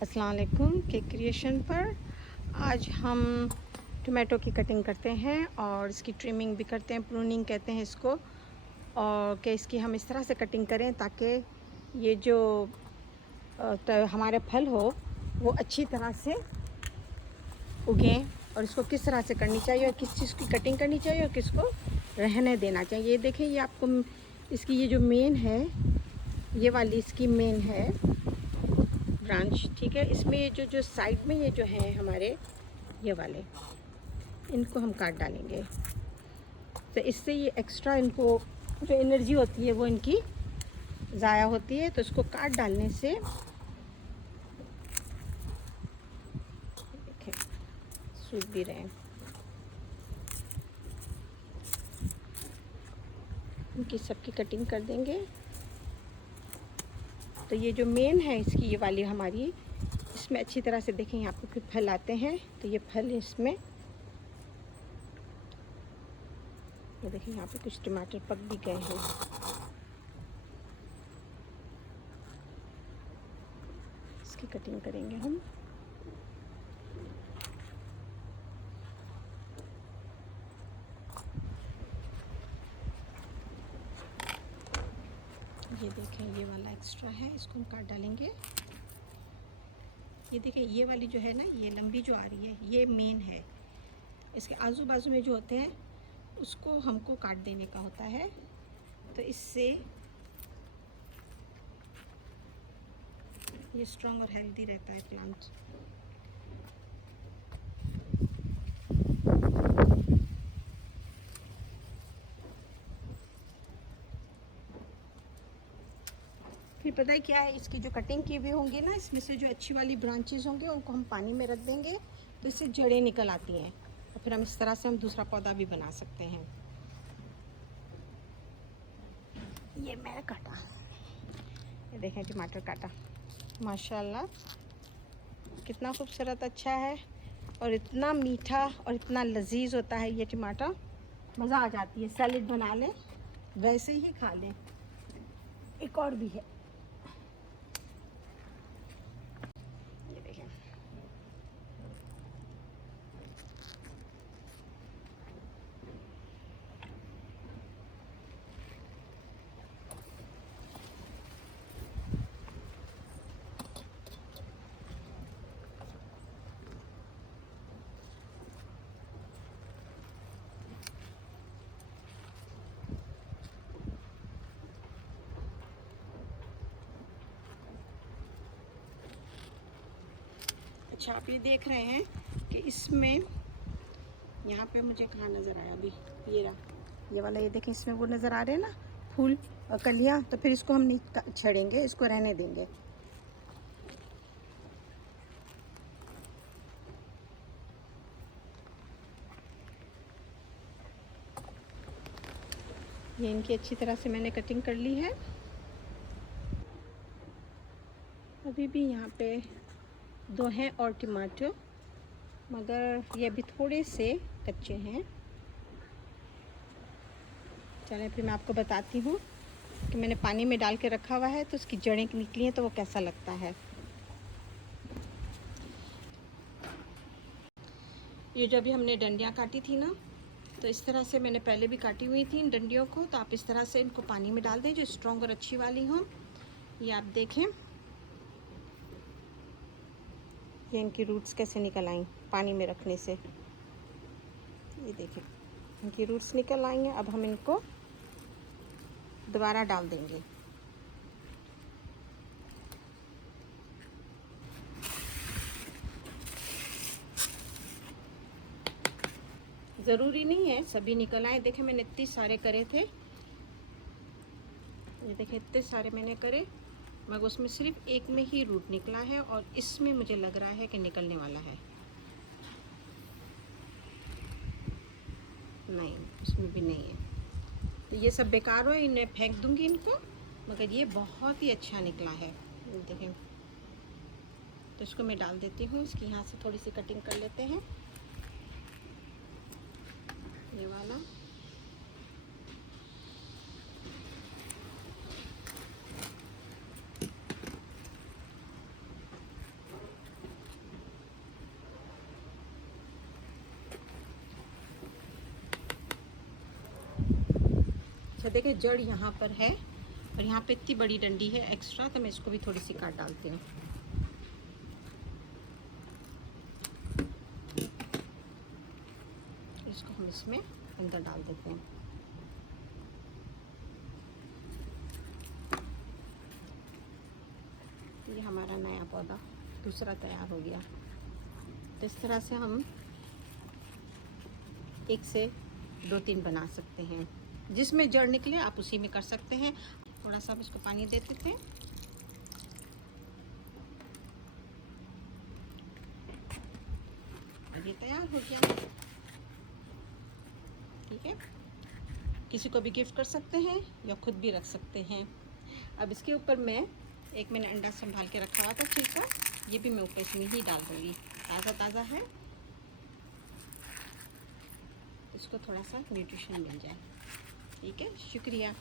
अस्सलाम वालेकुम। Cake creation पर आज हम टोमेटो की कटिंग करते हैं और इसकी ट्रिमिंग भी करते हैं, प्रूनिंग कहते हैं इसको। और कि इसकी हम इस तरह से कटिंग करें ताकि ये जो हमारे फल हो वो अच्छी तरह से उगें। और इसको किस तरह से करनी चाहिए और किस चीज़ की कटिंग करनी चाहिए और किसको रहने देना चाहिए। ये देखें, ये आपको इसकी ये जो मेन है, ये वाली इसकी मेन है ब्रांच, ठीक है। इसमें ये जो साइड में ये जो है हमारे ये वाले, इनको हम काट डालेंगे। तो इससे ये एक्स्ट्रा इनको जो एनर्जी होती है वो इनकी ज़ाया होती है। तो इसको काट डालने से देखें सूख भी रहे हैं। इनकी सबकी कटिंग कर देंगे। तो ये जो मेन है इसकी ये वाली हमारी, इसमें अच्छी तरह से देखें यहाँ पे फिर फल आते हैं। तो ये फल इसमें ये देखिए, यहाँ पे कुछ टमाटर पक भी गए हैं। इसकी कटिंग करेंगे हम। ये देखें, ये वाला एक्स्ट्रा है, इसको हम काट डालेंगे। ये देखें, ये वाली जो है ना, ये लंबी जो आ रही है ये मेन है। इसके आजू बाजू में जो होते हैं उसको हमको काट देने का होता है। तो इससे ये स्ट्रॉन्ग और हेल्दी रहता है प्लांट। फिर पता है क्या है, इसकी जो कटिंग की हुई होंगी ना, इसमें से जो अच्छी वाली ब्रांचेस होंगे उनको हम पानी में रख देंगे तो इससे जड़ें निकल आती हैं। और फिर हम इस तरह से हम दूसरा पौधा भी बना सकते हैं। ये मैंने काटा, ये देखें टमाटर काटा, माशाल्लाह कितना खूबसूरत अच्छा है और इतना मीठा और इतना लजीज होता है ये टमाटर। मज़ा आ जाती है, सैलेड बना लें, वैसे ही खा लें। एक और भी है, ये देखें। अच्छा, आप ये देख रहे हैं कि इसमें यहाँ पे मुझे कहाँ नज़र आया अभी, ये रहा ये वाला, ये देखें इसमें वो नज़र आ रहे हैं ना फूल और कलियाँ। तो फिर इसको हम नहीं छेड़ेंगे, इसको रहने देंगे। ये इनकी अच्छी तरह से मैंने कटिंग कर ली है। अभी भी यहाँ पे दो हैं और टमाटर, मगर ये अभी थोड़े से कच्चे हैं। चलें फिर मैं आपको बताती हूँ कि मैंने पानी में डाल के रखा हुआ है तो उसकी जड़ें निकली हैं तो वो कैसा लगता है। ये जो अभी हमने डंडियाँ काटी थी ना, तो इस तरह से मैंने पहले भी काटी हुई थी इन डंडियों को। तो आप इस तरह से इनको पानी में डाल दें जो स्ट्रॉन्ग और अच्छी वाली हों। ये आप देखें, ये इनकी रूट्स कैसे निकल आई पानी में रखने से। ये देखें, इनकी रूट्स निकल आई हैं। अब हम इनको दोबारा डाल देंगे। ज़रूरी नहीं है सभी निकल आए। देखें, मैंने इतने सारे करे थे, ये देखें इतने सारे मैंने करे, मगर उसमें सिर्फ एक में ही रूट निकला है और इसमें मुझे लग रहा है कि निकलने वाला है। नहीं, इसमें भी नहीं है। तो ये सब बेकार हो, इन्हें फेंक दूंगी इनको, मगर ये बहुत ही अच्छा निकला है। देखें, तो इसको मैं डाल देती हूँ। इसकी यहाँ से थोड़ी सी कटिंग कर लेते हैं, ये वाला। देखिए जड़ यहाँ पर है और यहाँ पे इतनी बड़ी डंडी है एक्स्ट्रा, तो मैं इसको भी थोड़ी सी काट डालती हूँ। इसको हम इसमें अंदर डाल देते हैं। ये हमारा नया पौधा दूसरा तैयार हो गया। तो इस तरह से हम 1 से 2-3 बना सकते हैं। जिसमें जड़ निकले आप उसी में कर सकते हैं। थोड़ा सा अब इसको पानी दे देते हैं। अब ये तैयार हो गया। ठीक है, किसी को भी गिफ्ट कर सकते हैं या खुद भी रख सकते हैं। अब इसके ऊपर मैं मैंने अंडा संभाल के रखा हुआ था छिलका, ये भी मैं ऊपर इसमें ही डाल दूँगी। ताज़ा ताज़ा है, इसको थोड़ा सा न्यूट्रिशन मिल जाए। ठीक है, शुक्रिया।